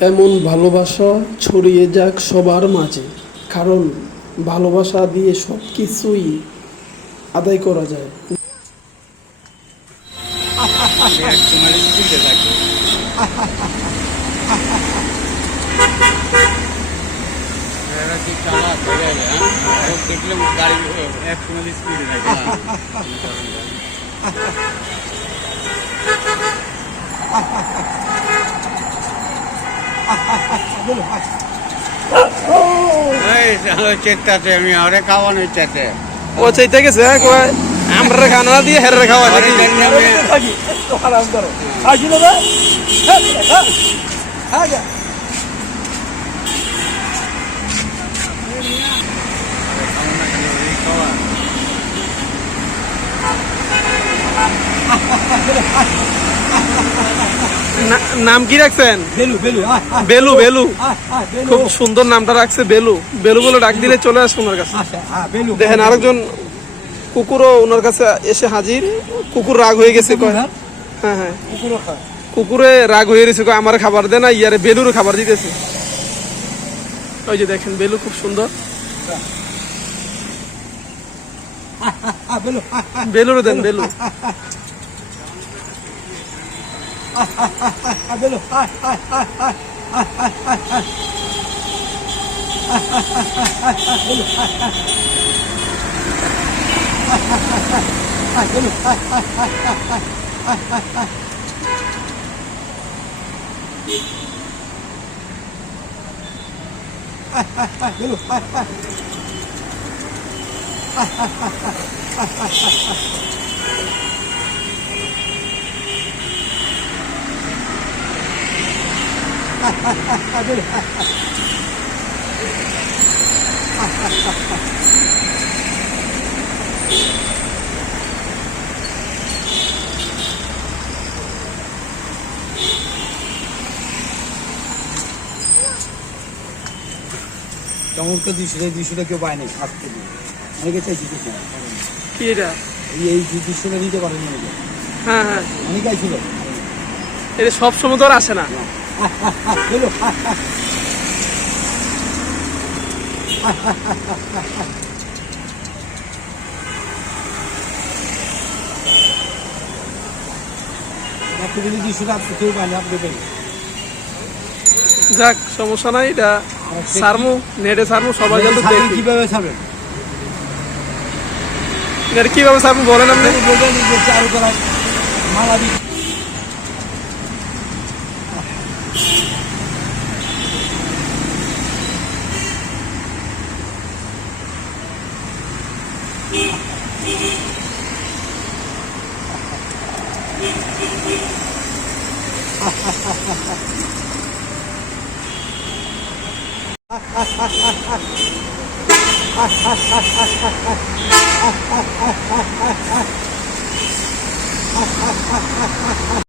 এমন ভালোবাসা ছড়িয়ে যাক সবার মাঝে, কারণ ভালোবাসা দিয়ে সব কিছুই আদায় করা যায়। চেতাতে আমি আরে খাওয়ানো চেতে ও চাইতে গেছে আমরা খানা দিয়ে হেরে খাওয়া নাকি? নাম কি রাখছেন? বেলু। বেলু খুব সুন্দর নামটা রাখছে, বেলু। বেলু বলে ডাক দিলে চলে আসবে ওনার কাছে। দেখেন আরেকজন কুকুরও ওনার কাছে এসে হাজির। কুকুর রাগ হয়ে গেছে, কয় হ্যাঁ হ্যাঁ কুকুরে রাগ হয়ে গেছে, কয় আমার খাবার দে না, ইয়ারে বেলুরও খাবার দিতেছে। ওই যে দেখেন বেলু খুব সুন্দর। বেলুরও দেন, বেলু। চমৎকার 200 কেউ পায়নি আজকে অনেকে চাইছি কি এটা? এই 200 নিতে পারেন অনেকে। হ্যাঁ হ্যাঁ অনেকাই ছিল, এটা সব সময় তো আর আসে না। কেউ পায়নি, আপনি পেলেন। যাক, সমস্যা নাই, এটা সারমু, নেটে সারমু, সবাই কিন্তু দেখি কিভাবে ছাড়বেন, এটা কিভাবে সারমু বলেন আপনি। বলবেন যে চারু করা মালা দিই।